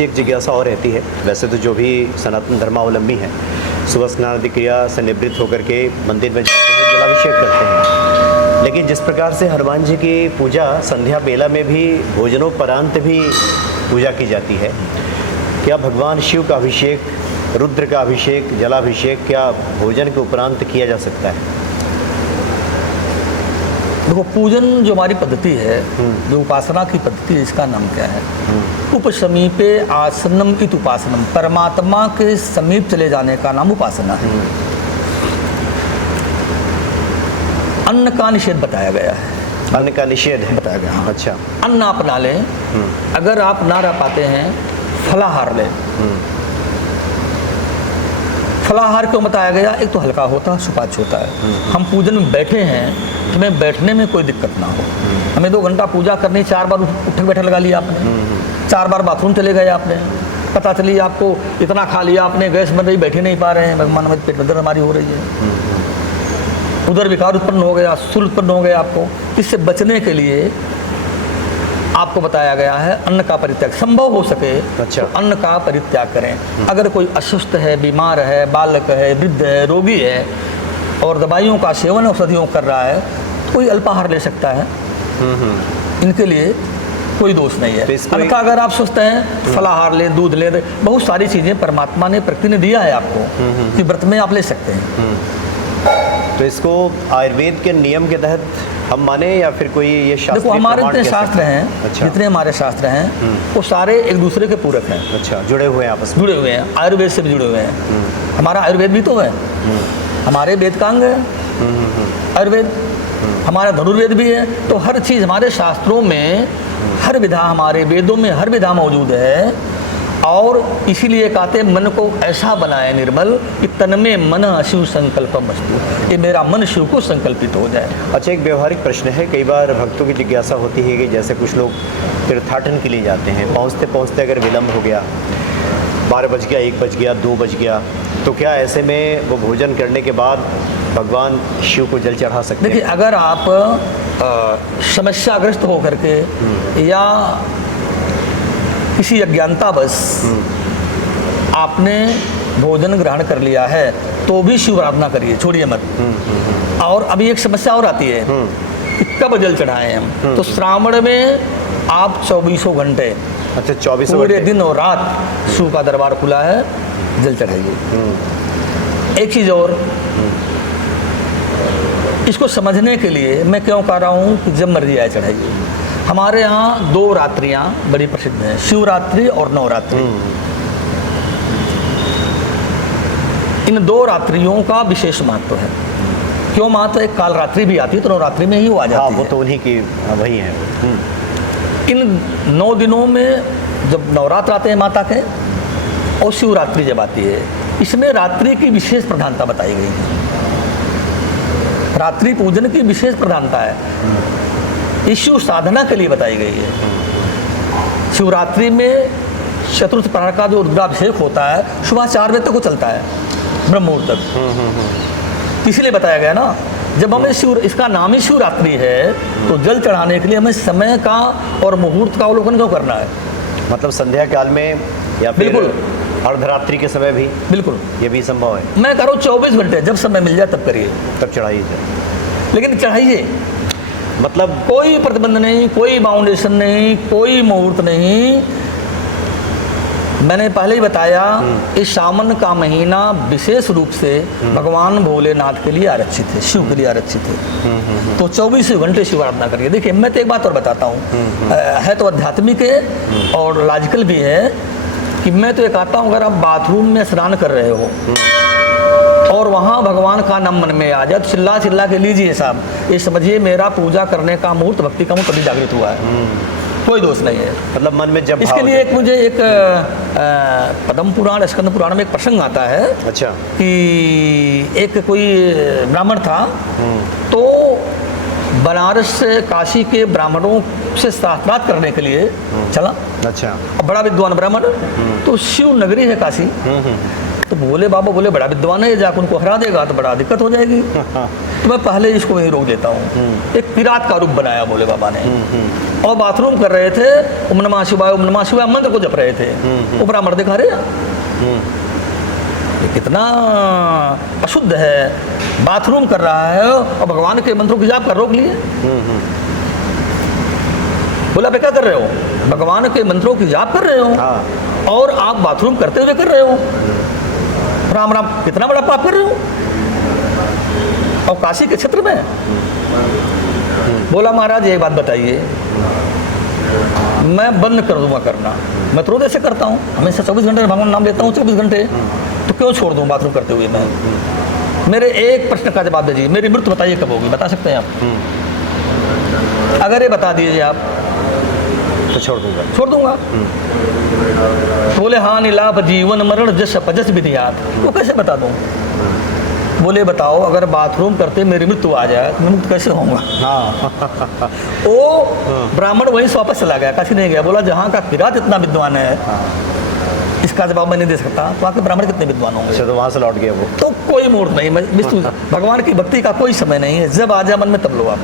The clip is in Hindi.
एक जिज्ञासा और रहती है। वैसे तो जो भी सनातन धर्मावलंबी हैं सुबह स्नान आदि क्रिया से निवृत्त होकर के मंदिर में जाते हैं, जलाभिषेक करते हैं, लेकिन जिस प्रकार से हनुमान जी की पूजा संध्या बेला में भी भोजनोपरांत भी पूजा की जाती है, क्या भगवान शिव का अभिषेक, रुद्र का अभिषेक, जलाभिषेक क्या भोजन के उपरांत किया जा सकता है? देखो, पूजन जो हमारी पद्धति है, जो उपासना की पद्धति है, इसका नाम क्या है? उपसमीपे आसनम इत उपासनम, परमात्मा के समीप चले जाने का नाम उपासना है। अन्न का निषेध बताया गया है। अन्न का निषेध है बताया गया। अच्छा। अन्न आप ना लें, अगर आप ना रह पाते हैं फलाहार लें। फलाहार क्यों बताया गया? एक तो हल्का होता है, सुपाच्य होता है। हम पूजन में बैठे हैं, हमें बैठने में कोई दिक्कत ना हो। हमें 2 घंटा पूजा करनी, 4 बार उठक बैठक लगा लिया आपने, 4 बार बाथरूम चले गए आपने, पता चली आपको इतना खा लिया आपने, गैस बन रही, बैठे नहीं पा रहे हैं, भगवान में पेट में दर्द हमारी हो रही है, उधर विकार उत्पन्न हो गया, सुर उत्पन्न हो गया आपको। इससे बचने के लिए आपको बताया गया है अन्न का परित्याग। संभव हो सके अच्छा। तो अन्न का परित्याग करें। अगर कोई अस्वस्थ है, बीमार है, बालक है, वृद्ध है, रोगी है और दवाइयों का सेवन औषधियों कर रहा है, तो कोई अल्पाहार ले सकता है। इनके लिए कोई दोष नहीं है। अन्यथा अगर आप स्वस्थ हैं, फलाहार ले, दूध ले, बहुत सारी चीज़ें परमात्मा ने, प्रकृति ने दिया है आपको कि व्रत में आप ले सकते हैं। तो इसको आयुर्वेद के नियम के तहत हम माने या फिर कोई ये शास्त्र? देखो, हमारे जितने शास्त्र हैं, अच्छा। जितने हमारे शास्त्र हैं, वो सारे एक दूसरे के पूरक हैं। अच्छा, जुड़े हुए हैं आपस में? जुड़े हुए हैं, आयुर्वेद से भी जुड़े हुए हैं। हमारा आयुर्वेद भी तो है, हमारे वेद का अंग है आयुर्वेद, हमारा धनुर्वेद भी है। तो हर चीज़ हमारे शास्त्रों में, हर विधा हमारे वेदों में हर विधा मौजूद है। और इसीलिए कहते मन को ऐसा बनाए निर्मल कि तन में मन शिव संकल्पम वस्तु, ये मेरा मन शिव को संकल्पित हो जाए। अच्छा, एक व्यवहारिक प्रश्न है। कई बार भक्तों की जिज्ञासा होती है कि जैसे कुछ लोग तीर्थाटन के लिए जाते हैं, पहुँचते पहुँचते अगर विलम्ब हो गया, 12 बज गया, 1 बज गया, 2 बज गया, तो क्या ऐसे में वो भोजन करने के बाद भगवान शिव को जल चढ़ा सकते हैं? देखिए, अगर आप समस्याग्रस्त होकर के या किसी अज्ञानतावश आपने भोजन ग्रहण कर लिया है, तो भी शिव आराधना करिए, छोड़िए मत। और अभी एक समस्या और आती है कि कब जल चढ़ाएं हम। तो श्रावण में आप 24 घंटे, अच्छा 24 पूरे दिन और रात शिव का दरबार खुला है, जल चढ़ाइए। एक चीज़ और, इसको समझने के लिए मैं क्यों कह रहा हूँ कि जब मर्जी आए चढ़ाइए। हमारे यहाँ 2 रात्रियाँ बड़ी प्रसिद्ध हैं, शिवरात्रि और नवरात्रि। इन 2 रात्रियों का विशेष महत्व है। क्यों महत्व है? काल रात्रि भी आती है, तो नवरात्रि में ही वो आ जाती है। वो तो उन्हीं की वही है। इन 9 दिनों में जब नवरात्र आते हैं माता के, और शिवरात्रि जब आती है, इसमें रात्रि की विशेष प्रधानता बताई गई है। रात्रि पूजन की विशेष प्रधानता है, शिव साधना के लिए बताई गई है। शिवरात्रि में चतुर्थ प्रहर का जो रुद्राभिषेक होता है, सुबह 4 बजे तक वो चलता है, ब्रह्म मुहूर्त तक। इसलिए बताया गया ना, जब हमें शिव, इसका नाम ही शिवरात्रि है, तो जल चढ़ाने के लिए हमें समय का और मुहूर्त का अवलोकन क्यों करना है? मतलब संध्या काल में या फिर बिल्कुल अर्धरात्रि के समय भी, बिल्कुल ये भी संभव है। मैं कह रहा हूँ 24 घंटे जब समय मिल जाए तब करिए, तब चढ़ाइए। लेकिन चढ़ाइए, मतलब कोई प्रतिबंध नहीं, कोई बाउंडेशन नहीं, कोई मुहूर्त नहीं। मैंने पहले ही बताया, इस सावन का महीना विशेष रूप से भगवान भोलेनाथ के लिए आरक्षित है, शिव के लिए आरक्षित है। तो 24 घंटे शिव आराधना करिए। देखिए, मैं तो एक बात और बताता हूँ, है तो आध्यात्मिक है और लॉजिकल भी है, कि मैं तो ये कहता हूँ, अगर आप बाथरूम में स्नान कर रहे हो और वहाँ भगवान का नाम मन में आ जाए, तो चिल्ला चिल्ला के लीजिए साहब, ये समझिए मेरा पूजा करने का मुहूर्त, भक्ति का मुहूर्त तभी जागृत हुआ है। कोई दोष नहीं है। मतलब मन में जब इसके लिए एक मुझे एक पद्म पुराण, स्कंद पुराण में एक प्रसंग आता है। अच्छा। कि एक कोई ब्राह्मण था, तो बनारस से काशी के ब्राह्मणों से शास्त्रार्थ करने के लिए चला। अच्छा। अब बड़ा विद्वान ब्राह्मण, तो शिव नगरी है काशी। तो बोले बाबा, बोले बड़ा विद्वान है, जाकर उनको हरा देगा तो बड़ा दिक्कत हो जाएगी। तो मैं पहले इसको वहीं रोक देता हूँ। एक किरात का रूप बनाया भोले बाबा ने, और बाथरूम कर रहे थे, ओम नमः शिवाय मंत्र को जप रहे थे। वो ब्राह्मण दिखा रहे हैं ये कितना अशुद्ध है, बाथरूम कर रहा है और भगवान के मंत्रों की जाप कर रोक लिए। बोला बे क्या कर रहे हो, भगवान के मंत्रों की जाप कर रहे हो हाँ। और आप बाथरूम करते हुए कर रहे हो, राम राम, कितना बड़ा पाप कर रहे हो, और काशी के क्षेत्र में। बोला महाराज एक बात बताइए, मैं बंद कर दूंगा करना, मैं तो रोज ऐसे करता हूँ, हमेशा 24 घंटे भगवान नाम लेता हूँ 24 घंटे, तो क्यों छोड़ दूँ बाथरूम करते हुए मैं। मेरे एक प्रश्न का जवाब दीजिए, मेरी मृत्यु बताइए कब होगी, बता सकते हैं आप? अगर ये बता दीजिए आप तो छोड़ दूंगा। छोड़ दूंगा। बोले हाँ लाभ जीवन मरण जस पजस विधियात, वो कैसे बता दूं? बोले बताओ, अगर बाथरूम करते मेरी मृत्यु आ जाए तो मैं मुक्त कैसे होऊंगा? हाँ। वो ब्राह्मण वहीं से वापस चला गया, काशी नहीं गया। बोला जहाँ का किरात इतना विद्वान है, इसका जवाब मैं नहीं दे सकता, तो वहाँ के ब्राह्मण कितने विद्वान होंगे? अच्छा, तो वहाँ से लौट गया वो। तो कोई मुहूर्त नहीं, मैं विष्णु भगवान की भक्ति का कोई समय नहीं है, जब आ जाए मन में तब लो आप।